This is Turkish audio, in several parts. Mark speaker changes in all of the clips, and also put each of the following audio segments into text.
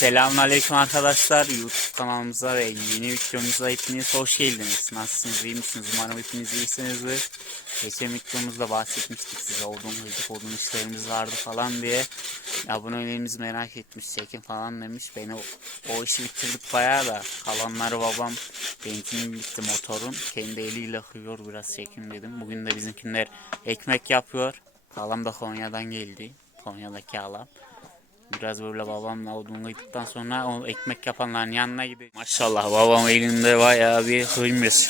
Speaker 1: Selamünaleyküm arkadaşlar. YouTube kanalımıza ve yeni videomuza hepiniz hoş geldiniz. Nasılsınız, iyi misiniz? Umarım hepiniz iyisinizdir. Geçen videomuzda bahsetmiştik size odun hıydık, odun işlerimiz vardı falan diye. Abonelerimiz merak etmiş, çekin falan demiş. Beni o, o işi bitirdik bayağı da. Kalanları babam benzin bitti motorun. Kendi eliyle kıyıyor biraz çekim dedim. Bugün de bizimkiler ekmek yapıyor. Halam da Konya'dan geldi. Konya'daki halam. Biraz böyle babamla odun kıydıktan sonra o ekmek yapanların yanına gidiyor. Maşallah babam elinde bayağı bir kıymış.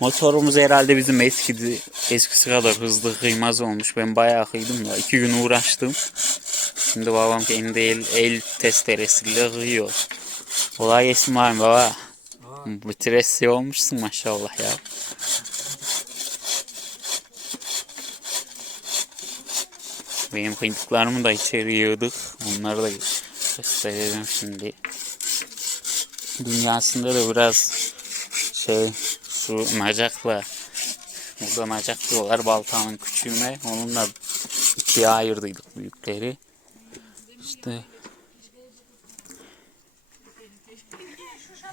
Speaker 1: Motorumuz herhalde bizim eskidi. Eskisi kadar hızlı kıymaz olmuş. Ben bayağı kıydım ya. iki gün uğraştım. Şimdi babam kendi el, el testeresiyle kıyıyor. Kolay gelsin baba. Bitiresi olmuşsun maşallah ya. Benim kıydıklarımı da içeri yığdık. Onları da gösterelim şimdi. Dünyasında da biraz şey şu nacakla burada nacak diyorlar baltanın küçüğüne. Onunla ikiye ayırdıydık büyükleri. İşte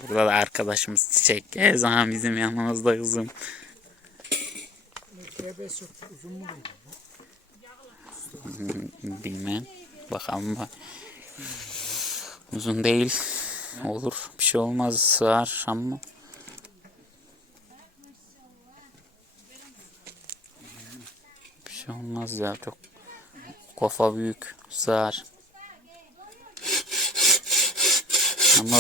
Speaker 1: Burada da arkadaşımız Çiçek. Her zaman bizim yanımızda kızım. Bilmem. Bakalım bak. Uzun değil. Olur. Bir şey olmaz. Sığar ama. Bir şey olmaz ya. Çok kafa büyük. Sığar. Ama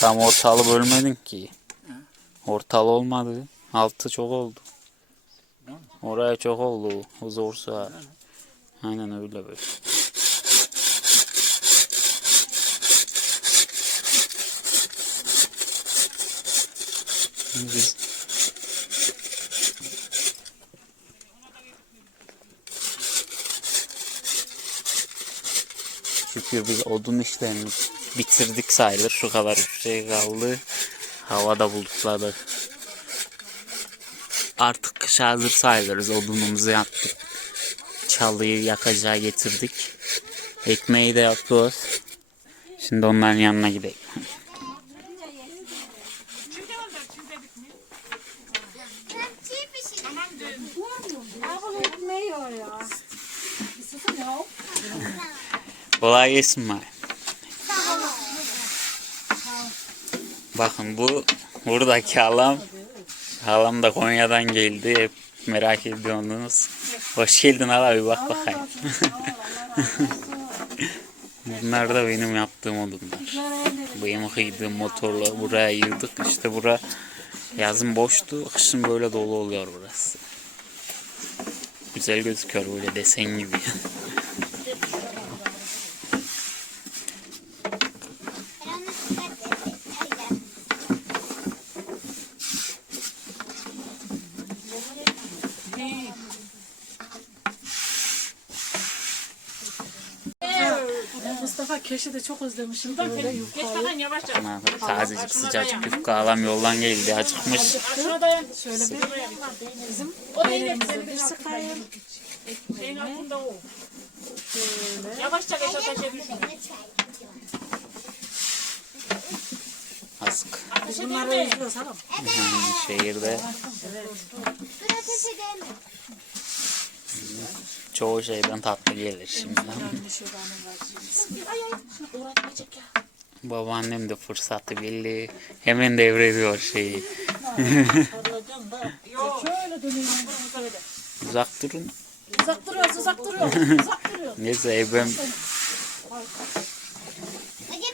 Speaker 1: tam ortalı bölmedin ki. Ortalı olmadı. Altı çok oldu. Oraya çok oldu. Zor sığar. Aynen öyle böyle. Biz Şükür biz odun işlerini bitirdik sayılır. Şu kadar şey kaldı. Havada bulutladı. Artık kışa hazır sayılırız. Odunumuzu yaptık. Çalıyı yakacağı getirdik. Ekmeği de yapıyoruz. Şimdi onların yanına gidelim. Kolay gelsin bari. Bakın bu buradaki halam. Halam da Konya'dan geldi. Hep merak ediyorsunuz. Hoş geldin bir bak bakayım. Bunlar da benim yaptığım odunlar. Benim kıydığım motorla buraya yığdık. İşte bura yazın boştu. Kışın böyle dolu oluyor burası. Güzel gözüküyor böyle desen gibi.
Speaker 2: Keş'i de çok özlemişim. Böyle yukarı.
Speaker 3: Falan yavaşça.
Speaker 1: Aman, Tazecik sıcacık yufka halam yoldan geldi acıkmış.
Speaker 3: Şuna dayan.
Speaker 2: Şöyle bir bizim
Speaker 3: O da yine
Speaker 2: elimize bir sıkayım.
Speaker 3: şeyin altında o. Yavaşça geç ateşe düşün.
Speaker 2: Biz bunları özlüyoruz hanım.
Speaker 1: Yani şehirde çoğu şeyden tatlı gelir şimdiden. Babaannem de fırsatı belli. Hemen devrediyor şeyi. Uzak durun.
Speaker 2: Uzak duruyoruz, uzak duruyoruz. Uzak duruyoruz.
Speaker 1: Neyse ebem,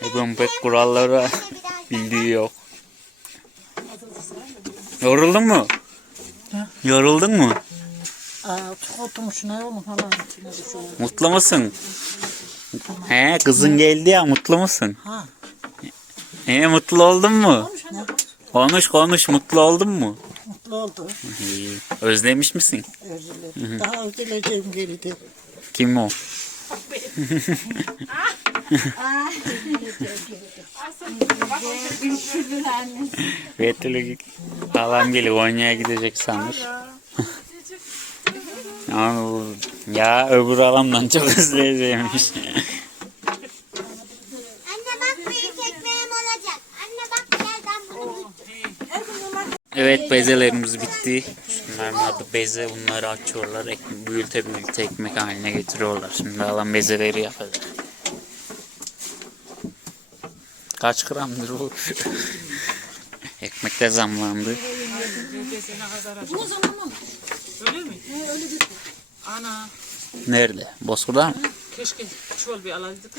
Speaker 1: ebem pek kurallara bildiği yok. Yoruldun mu? Yoruldun mu?
Speaker 2: Aa, çok oturmuş ne oğlum düşüyor.
Speaker 1: Mutlu musun? He kızın geldi ya mutlu musun?
Speaker 2: Ha.
Speaker 1: He mutlu oldun mu?
Speaker 2: Ne?
Speaker 1: Konuş konuş mutlu oldun mu?
Speaker 2: Mutlu oldu.
Speaker 1: İyi. Özlemiş misin?
Speaker 2: Özledim. Daha özleyeceğim geldi.
Speaker 1: Kim o? Betül'ü halam geliyor Konya'ya gidecek sanır. Ya öbür adamdan çok hızlıymış.
Speaker 4: Anne bak benim ekmeğim olacak.
Speaker 1: Anne bak nereden bunu Evet bezelerimiz bitti. Şunların adı beze. Bunları açıyorlar. Ek, büyülte büyülte ekmek haline getiriyorlar. Şimdi alan bezeleri yapacak. Kaç gramdır o? Ekmekte zamlandı.
Speaker 2: Bu zaman mı?
Speaker 3: Öyle mi? He, öyle bir Ana
Speaker 1: Nerede? Bozkur'da mı?
Speaker 3: keşke çuval bir alaydık.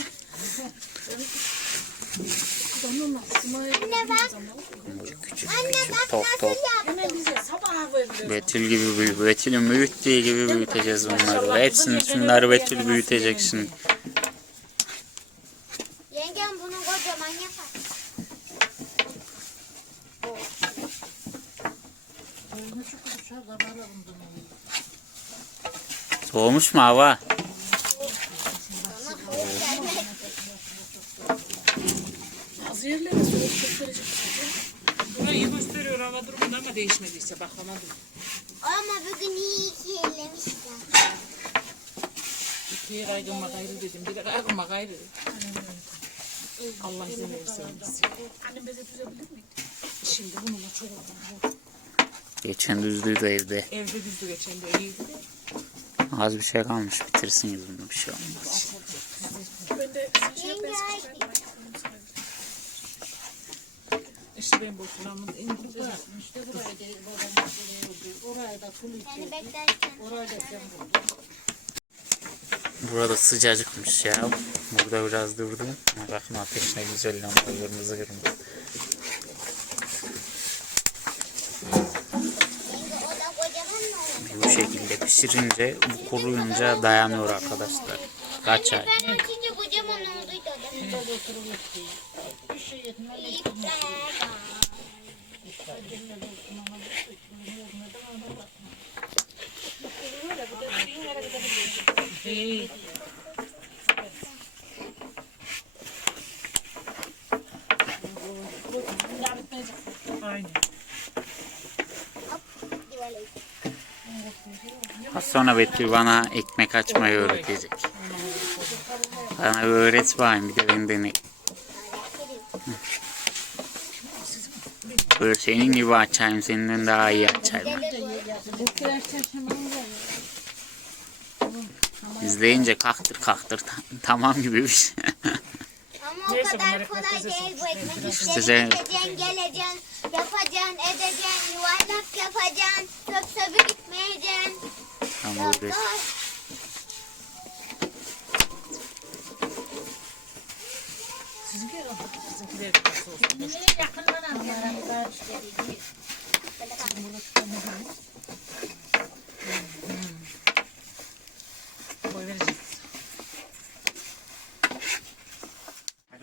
Speaker 1: Küçük küçük top top.
Speaker 2: Veriyor.
Speaker 1: Betül gibi büyü. Betül'ün büyüttüğü gibi büyüteceğiz bunları. Hepsini şunları Betül büyütecek şimdi.
Speaker 4: Yengem bunu kocaman yapar.
Speaker 2: Oyunu şu kuşa da varalım bunu.
Speaker 1: Soğumuş mu hava?
Speaker 2: Az yerlere soğuk gösterecek.
Speaker 3: Burayı gösteriyor hava durumunda ama değişmediyse bakamadım.
Speaker 4: Ama bugün iyi ki ellemişler.
Speaker 3: İkiye kaygınma gayrı dedim. Bir de kaygınma gayrı. Allah izin verirse.
Speaker 2: Annem bize düzebilir mi?
Speaker 3: Şimdi bununla çok oldu.
Speaker 1: Geçen düzdüydü evde.
Speaker 3: Evde düzdü geçen de iyiydi.
Speaker 1: Az bir şey kalmış bitirsiniz bunu bir şey olmaz.
Speaker 3: İşte ben bu kulağımın en güzel.
Speaker 2: işte buraya değil, babam buraya oldu. Oraya da
Speaker 4: beklerken.
Speaker 2: Oraya da sen buldun.
Speaker 1: Burada sıcacıkmış ya. Burada biraz durdum. Bakın ateş ne güzel ama kırmızı kırmızı.
Speaker 4: Yenge o da kocaman mı olur?
Speaker 1: Bu şekilde pişirince, bu kuruyunca dayanıyor arkadaşlar. Kaç ay?
Speaker 4: Ben açınca kocaman olduydu o da.
Speaker 2: Bir şey yetmez.
Speaker 4: İlk ben.
Speaker 3: Hey. Aynen.
Speaker 1: Az sonra Betül bana ekmek açmayı öğretecek. Bana öğret bakayım bir de ben deneyim. Böyle senin gibi açayım, senden daha iyi açayım. İzleyince kaktır kaktır ta- tamam gibi bir şey.
Speaker 4: Ama o kadar kolay değil bu ekmek işleri.
Speaker 1: sen-
Speaker 4: Gideceksin, geleceksin, yapacaksın, edeceksin, yuvarlak yapacaksın, söp söpü gitmeyeceksin.
Speaker 1: Hamur değil.
Speaker 4: Doktor.
Speaker 3: Bizimkiler de nasıl olsun. Koy vereceğiz.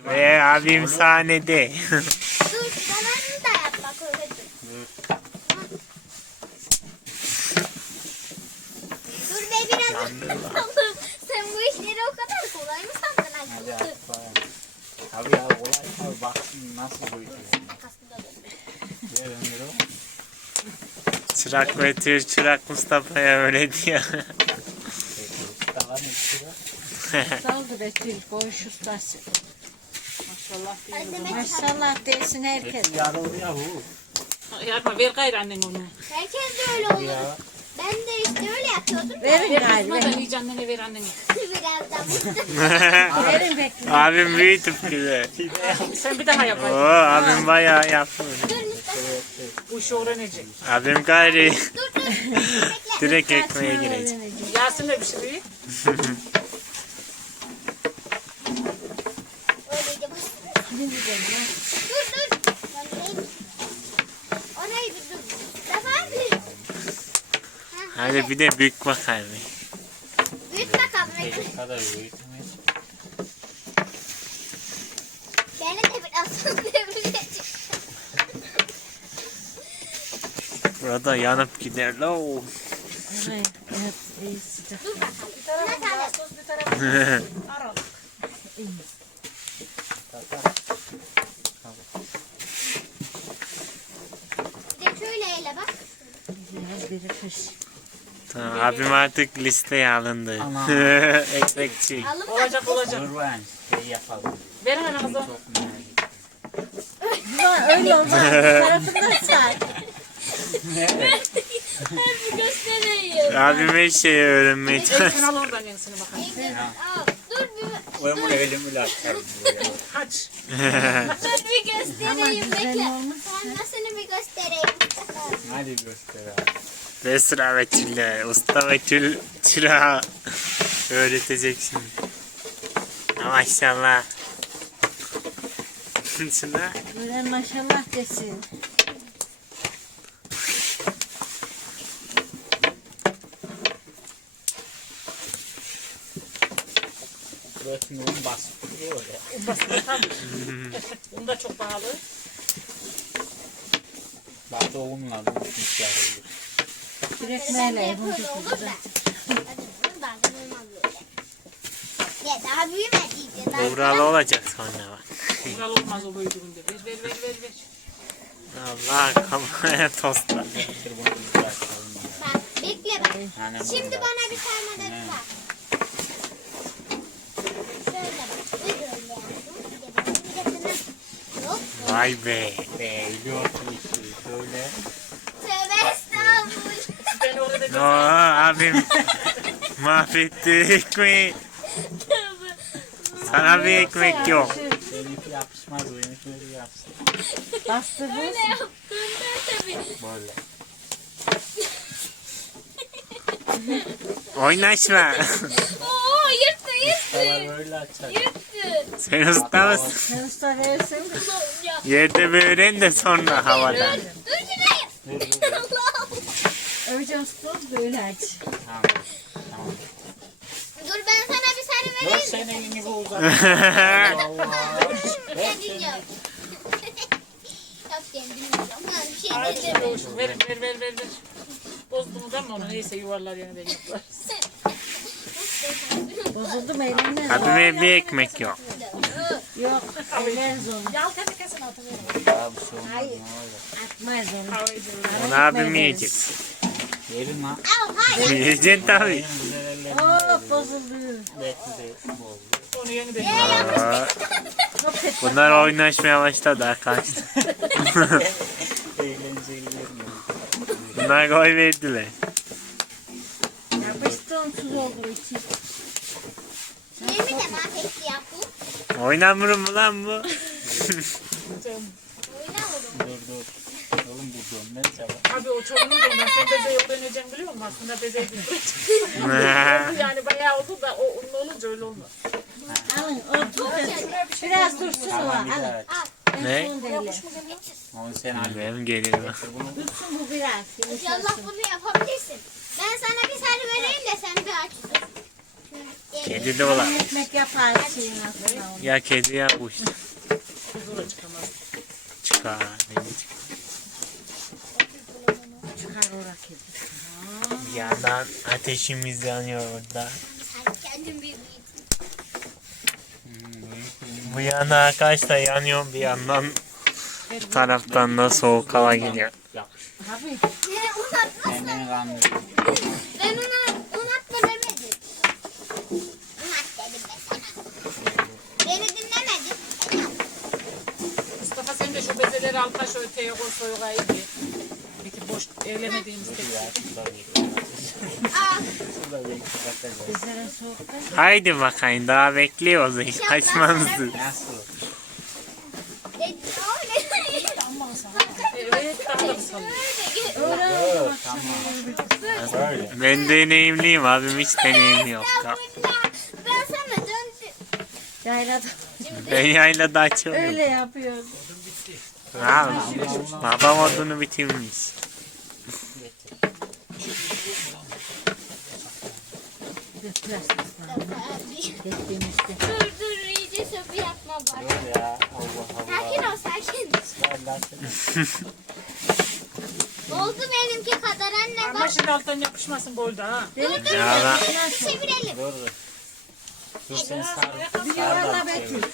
Speaker 1: Ve abim sahnede.
Speaker 4: Dur, kanalını da yap bak öyle dur. Dur Allah'ım sen bu işleri o kadar kolay mı sandın acaba?
Speaker 1: Abi ya kolay abi bak şimdi nasıl büyütüyor.
Speaker 5: Çırak Betül, Çırak Mustafa'ya öyle diyor.
Speaker 2: Saldı Betül koğuş ustası. Maşallah
Speaker 4: Hadi
Speaker 2: diyorum. Maşallah desin herkes.
Speaker 1: Yarıldı ya bu.
Speaker 3: Yapma ver gayrı annen onu.
Speaker 4: Herkes de öyle olur. Ben de işte öyle yapıyordum.
Speaker 2: Verin
Speaker 3: Ver da
Speaker 2: verin.
Speaker 3: iyice annene ver annene.
Speaker 4: Birazdan.
Speaker 2: Verin bekle.
Speaker 5: abim büyütüp gibi.
Speaker 3: Sen bir daha yap.
Speaker 5: Oo, abim bayağı
Speaker 4: Mustafa.
Speaker 3: Bu işi öğrenecek.
Speaker 5: Abim gayri
Speaker 4: Dur dur.
Speaker 5: Direkt ekmeğe girecek.
Speaker 3: Yasin de bir şey değil.
Speaker 4: Öyleydi bak. Dur dur. Ben neyim? Orayı bir dur. Mustafa abi. Ha,
Speaker 5: Hadi bir de büyük bakalım.
Speaker 4: Büyüt bakalım.
Speaker 1: kadar büyütmeyiz.
Speaker 4: Beni de biraz devirecek.
Speaker 5: Burada yanıp gider lo.
Speaker 2: Evet, evet, iyi sıcak.
Speaker 4: Dur bakalım. Ne kadar? Bir de şöyle ele bak.
Speaker 2: Biraz biri kış.
Speaker 5: Tamam, abim artık listeye alındı.
Speaker 1: Aman.
Speaker 5: Ekmekçi.
Speaker 4: Alın bak.
Speaker 3: Olacak olacak.
Speaker 1: Dur ben şey yapalım.
Speaker 3: Ver hemen kızım.
Speaker 1: Çok merak ettim.
Speaker 2: Ulan öyle olmaz. Tarafından say.
Speaker 4: Göstereyim.
Speaker 5: Abime şey öğrenmeye çalış.
Speaker 3: Sen al oradan yenisini bakalım.
Speaker 4: Al, Dur bir,
Speaker 1: bunu elimi buraya.
Speaker 3: Kaç.
Speaker 4: dur bir göstereyim. Bekle. Sonrasını bir göstereyim.
Speaker 1: Hadi göster abi.
Speaker 5: Ve sıra ve çille. Usta ve çül çırağı öğretecek şimdi. Maşallah. Şuna
Speaker 2: Gören maşallah desin.
Speaker 1: Onu bastırıyor ya.
Speaker 3: Basın tabii. Un da çok pahalı.
Speaker 1: Bak da onunla bu olur.
Speaker 4: De da. Hadi bazen olmaz böyle. Ya daha büyümedi. Daha
Speaker 5: Uğralı olacak sonra bak.
Speaker 3: Kral olmaz o büyüdüğünde. Ver ver ver ver. ver.
Speaker 5: Allah kafaya tostla.
Speaker 1: Bir.
Speaker 4: Bak bekle bak. Şimdi
Speaker 1: burada-
Speaker 4: bana bir sarma dök bak. Şöyle bak. Böyle yaptım. Yok.
Speaker 5: Vay be.
Speaker 1: Beğeniyorsun işte. Şöyle.
Speaker 4: Tövbe estağfurullah.
Speaker 3: Göstereyim.
Speaker 5: abim mahvetti ekmeği. Sana bir ekmek yok.
Speaker 1: Benimki yapışmaz. Benimki yapsın.
Speaker 2: Bastı bu.
Speaker 4: Böyle yaptığında tabii.
Speaker 1: Böyle.
Speaker 5: Oynaşma.
Speaker 4: Oo yırttı yırttı.
Speaker 1: Böyle açar.
Speaker 4: Yırttı.
Speaker 5: Sen usta mısın?
Speaker 2: Sen usta değilsin.
Speaker 5: Yerde böğren de sonra havada.
Speaker 4: Dur şuraya.
Speaker 1: Dur dur.
Speaker 4: Allah'ım.
Speaker 2: Önce usta böyle aç.
Speaker 1: Tamam. Tamam.
Speaker 4: Dur ben sana bir sarı
Speaker 1: Dur
Speaker 4: vereyim.
Speaker 1: sen elini bu uzat. Allah.
Speaker 4: Bilmiyorum. Ben bir şey
Speaker 3: Ay,
Speaker 4: demiyorum.
Speaker 3: dur, Ver ver ver ver. ver. Bozdum da mı onu? Neyse yuvarlar yeniden yaptılar.
Speaker 2: Bozuldu mu elimden?
Speaker 5: Abime bir ekmek yok.
Speaker 2: Yok. Elleriz onu.
Speaker 3: Yal kendi kesin
Speaker 1: bir şey olmaz.
Speaker 2: Hayır. Atmayız onu.
Speaker 5: Onu abim yiyecek.
Speaker 1: Yerim
Speaker 4: hayır.
Speaker 5: Yiyeceksin tabii.
Speaker 2: Oh bozuldu.
Speaker 3: Onu yeniden
Speaker 5: Aa. Bunlar oynaşmaya başladı arkadaşlar. Bunlar gol verdiler.
Speaker 2: Yapıştı onsuz oldu içi.
Speaker 4: Yemin de mahvetti ya bu.
Speaker 5: Oynamır mı lan bu?
Speaker 4: Oynamadım.
Speaker 1: Dur dur. Oğlum bu dönmez ya.
Speaker 3: Abi o çoğunun da ben sen bezeyi öğreneceğim biliyor musun? Aslında bezeyi bilmiyorum. yani bayağı oldu da o unlu olunca öyle olmaz.
Speaker 2: Alın o dur. Biraz dursun o. Alın.
Speaker 1: aç.
Speaker 5: Ne?
Speaker 1: Onu sen al.
Speaker 5: Benim geliyor.
Speaker 2: Dursun bu biraz.
Speaker 4: İnşallah bunu yapabilirsin. Ben sana bir sarı vereyim de sen bir aç.
Speaker 5: Kedi de olan.
Speaker 2: Ekmek.
Speaker 5: Ya kedi ya kuş.
Speaker 3: Huzura çıkamaz.
Speaker 5: Çıkar. çıkar. Bir yandan ateşimiz yanıyor orada. Bu yana arkadaşlar yanıyor bir yandan bu taraftan da soğuk hava geliyor.
Speaker 3: Mustafa sen de şu bezeleri al taş öteye koy soyuğa iyi.
Speaker 2: Bizlere soğukta.
Speaker 5: Haydi bakayım daha bekliyoruz. Kaçmanızı. Ben deneyimliyim abim hiç deneyim yok.
Speaker 4: Ben sana döndüm.
Speaker 2: Yaylada.
Speaker 5: Ben yaylada açıyorum.
Speaker 2: Öyle yapıyor.
Speaker 5: Ha, babam odunu bitirmiş.
Speaker 2: Gittiğimizde.
Speaker 4: Dur dur iyice söpü yapma bak.
Speaker 1: Dur ya. Allah
Speaker 4: Sakin
Speaker 1: Allah.
Speaker 4: ol sakin.
Speaker 1: Allah seni.
Speaker 4: Oldu benimki kadar anne
Speaker 3: Ama
Speaker 4: bak.
Speaker 3: şimdi alttan yapışmasın boyda ha.
Speaker 4: Dur dur
Speaker 5: lan.
Speaker 4: çevirelim.
Speaker 1: Dur dur. Dur sen sar. Sar da bir çevir.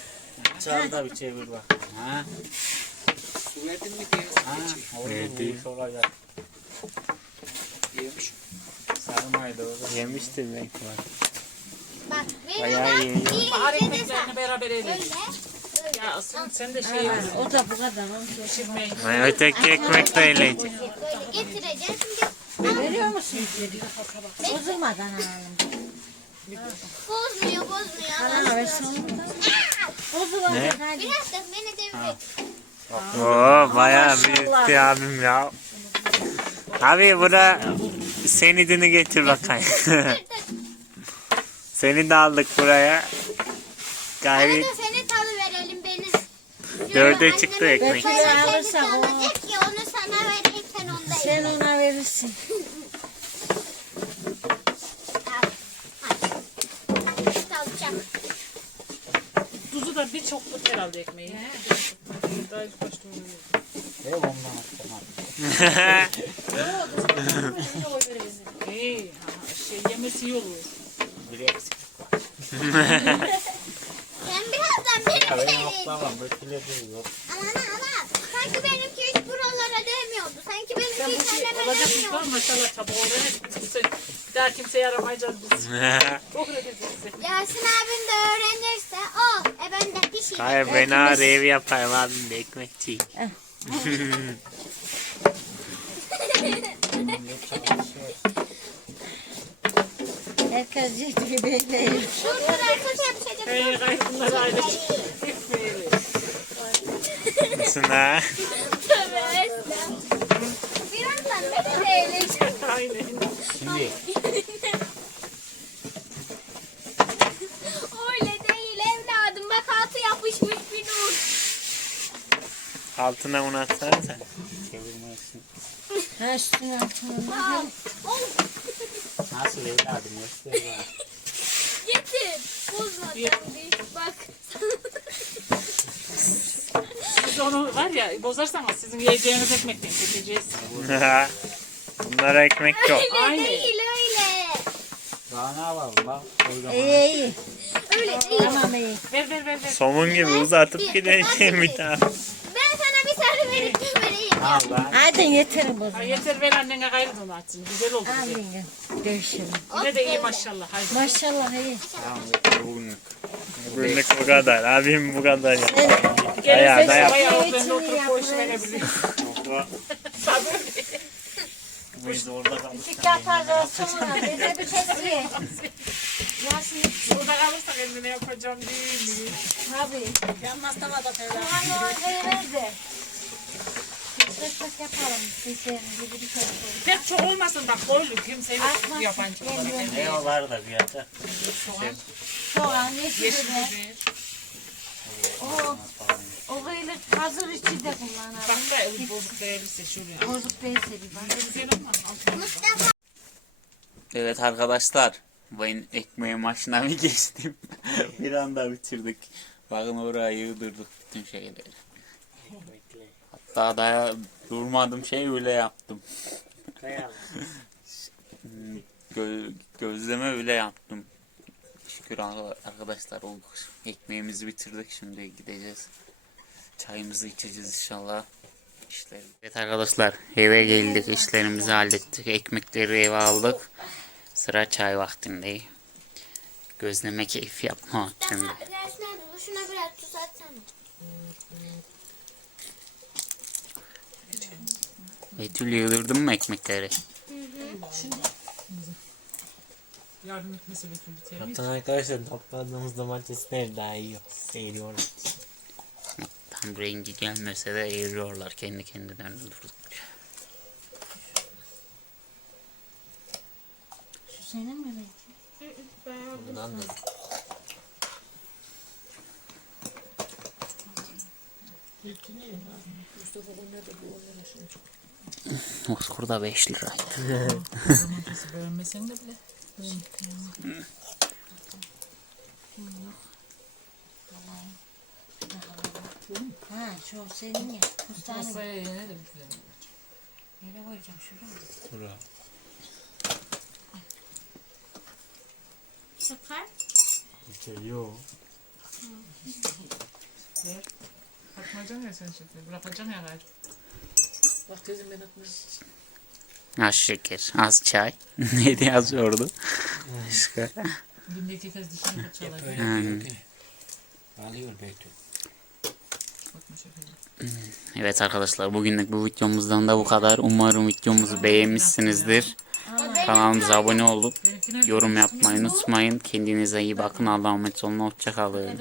Speaker 1: Çar da bir çevir bak. Ha? Ha, oldu bu iş olacak. Da.
Speaker 5: Yemiştir belki var.
Speaker 4: Bak
Speaker 5: Bayağı iyi.
Speaker 3: Bahar ekmeklerini beraber.
Speaker 4: Böyle.
Speaker 3: Ya aslında sen de şey yap.
Speaker 2: o da bu kadar. Onu
Speaker 3: Pişirmeyi.
Speaker 5: Ben öteki ekmek de.
Speaker 4: Böyle getireceğim. Şimdi
Speaker 2: Veriyor musun? Bozulmadan alalım.
Speaker 4: bozmuyor bozmuyor.
Speaker 2: Bana versin onu da. Bozulmadan hadi.
Speaker 4: Biraz da beni de bir
Speaker 5: Oo bayağı büyüktü abim ya. Abi bura seni dini getir bakayım. seni de aldık buraya. Gayri
Speaker 4: Arada seni talı verelim benim.
Speaker 5: dörde çıktı ekmek.
Speaker 2: Bekle.
Speaker 4: Bana kendi
Speaker 2: Alırsa o-
Speaker 4: onu sana vereyim sen onda
Speaker 2: Sen
Speaker 4: ye.
Speaker 2: ona verirsin.
Speaker 4: Al. Al.
Speaker 3: Tuzu da bir çokluk herhalde ekmeği. Daha hiç başta olmuyor. İyi. Şey yemesi iyi olur.
Speaker 4: Sen birazdan benim şeyleyim. Aman aman. Sanki benimki hiç buralara değmiyordu. Sanki benimki
Speaker 3: bu
Speaker 4: hiç
Speaker 3: şey
Speaker 4: anneme
Speaker 3: olacak mı?
Speaker 4: değmiyordu.
Speaker 3: Maşallah kimse, bir daha kimseye yaramayacağız biz. Çok öğreteceğiz size.
Speaker 4: Yasin abim de öğrenirse o. E ben de pişireyim.
Speaker 5: Hayır ben ağır ev yapayım abim de ekmekçi.
Speaker 2: Herkes yediği bekleyin.
Speaker 4: Şuradan arkadaş yapışacak.
Speaker 3: Hey, gayet bunlar ayrı. Ekmeğiyle.
Speaker 5: Sına.
Speaker 4: Tövbe estağfurullah. Birazdan beni de eğleneceğim.
Speaker 3: Aynen.
Speaker 4: Öyle değil evladım. Bak altı yapışmış bir nur.
Speaker 5: Altına un atsana sen.
Speaker 2: Ha üstüne altına.
Speaker 4: Al. Of.
Speaker 1: Nasıl evladım göster bana.
Speaker 4: Bak.
Speaker 3: Siz onu var ya bozarsanız sizin yiyeceğiniz ekmekten keseceğiz.
Speaker 5: Bunlara ekmek yok.
Speaker 4: öyle değil öyle.
Speaker 1: Daha ne yapalım bak.
Speaker 2: İyi iyi.
Speaker 4: Öyle değil.
Speaker 2: Tamam iyi.
Speaker 3: Ver ver ver ver.
Speaker 5: Somun gibi uzatıp gideceğim bir tane.
Speaker 4: Ben sana bir sarı verip vereyim.
Speaker 1: Al lan.
Speaker 2: Hadi yeterim
Speaker 3: Ha,
Speaker 2: bozulma.
Speaker 3: yeter ver annene gayrı onu açsın. Güzel oldu.
Speaker 2: Amin. Görüşelim.
Speaker 3: Yine de iyi maşallah. Haydi.
Speaker 2: Maşallah iyi.
Speaker 1: Tamam bugünlük.
Speaker 5: Bugünlük bu kadar. Abim bu kadar ya.
Speaker 3: Sabah
Speaker 2: Geçini
Speaker 3: ben de oturup o
Speaker 2: yapıverirsin.
Speaker 3: verebilirim. Tabii.
Speaker 5: Biz orada kaldık.
Speaker 2: iki yaparız sonra bize bir tepsi.
Speaker 3: Burada kalırsa kendine yapacağım değil mi?
Speaker 2: Tabii.
Speaker 3: Yanmaz tava da
Speaker 2: Hani oraya ver de. Tek tek yapalım. Keselim gibi bir tepsi.
Speaker 3: Pek çok olmasın bak boylu kimse yok
Speaker 2: Atmaz.
Speaker 3: yabancı olarak.
Speaker 1: Ne olar da bir yata.
Speaker 2: Soğan, yeşil
Speaker 3: Yeşil
Speaker 2: biber.
Speaker 3: biber.
Speaker 2: O, o böyle hazır içi de kullanalım.
Speaker 3: Bak da bozuk değerliyse şöyle.
Speaker 2: Bozuk değilse bir bak.
Speaker 3: Güzel olmaz.
Speaker 4: Mustafa.
Speaker 1: Evet arkadaşlar. Ben ekmeğe maşına bir geçtim. bir anda bitirdik. Bakın oraya yığdırdık bütün şeyleri. Hatta da durmadım şey öyle yaptım. Gö- gözleme öyle yaptım. Şükür ar- arkadaşlar olduk. Ekmeğimizi bitirdik. Şimdi gideceğiz. Çayımızı içeceğiz inşallah. İşlerim. Evet arkadaşlar eve geldik. işlerimizi hallettik. Ekmekleri eve aldık. Sıra çay vaktinde. Gözleme keyfi yapma vaktinde.
Speaker 4: Şuna biraz tuz atsana.
Speaker 1: Betül yıldırdın mı ekmekleri?
Speaker 3: Yardım etmesi bütün biter.
Speaker 5: Zaten arkadaşlar topladığımız domatesler daha iyi seviyorlar.
Speaker 1: Tam rengi gelmese de eğriyorlar kendi kendilerine durduk.
Speaker 2: Şu senin mi?
Speaker 5: Bundan da
Speaker 1: Kurda 5 lira.
Speaker 3: Bile.
Speaker 2: Ha şu senin ya. Kustane
Speaker 3: yine de.
Speaker 2: Nereye koyacağım şuraya?
Speaker 5: Bura.
Speaker 4: Şakar.
Speaker 5: Şey yok.
Speaker 3: Ver. Atmayacaksın ya sen şimdi. Bırakacaksın ya gayrı. Bak dedim ben atmayacağım.
Speaker 1: Az şeker, az çay. Neydi yazıyordu? Başka.
Speaker 3: Günde iki kez dışarı fırçalayın.
Speaker 1: Hmm.
Speaker 5: Alıyor Betül.
Speaker 1: Evet arkadaşlar bugünlük bu videomuzdan da bu kadar. Umarım videomuzu beğenmişsinizdir. Kanalımıza abone olup yorum yapmayı unutmayın. Kendinize iyi bakın. Allah'a emanet olun. Hoşçakalın.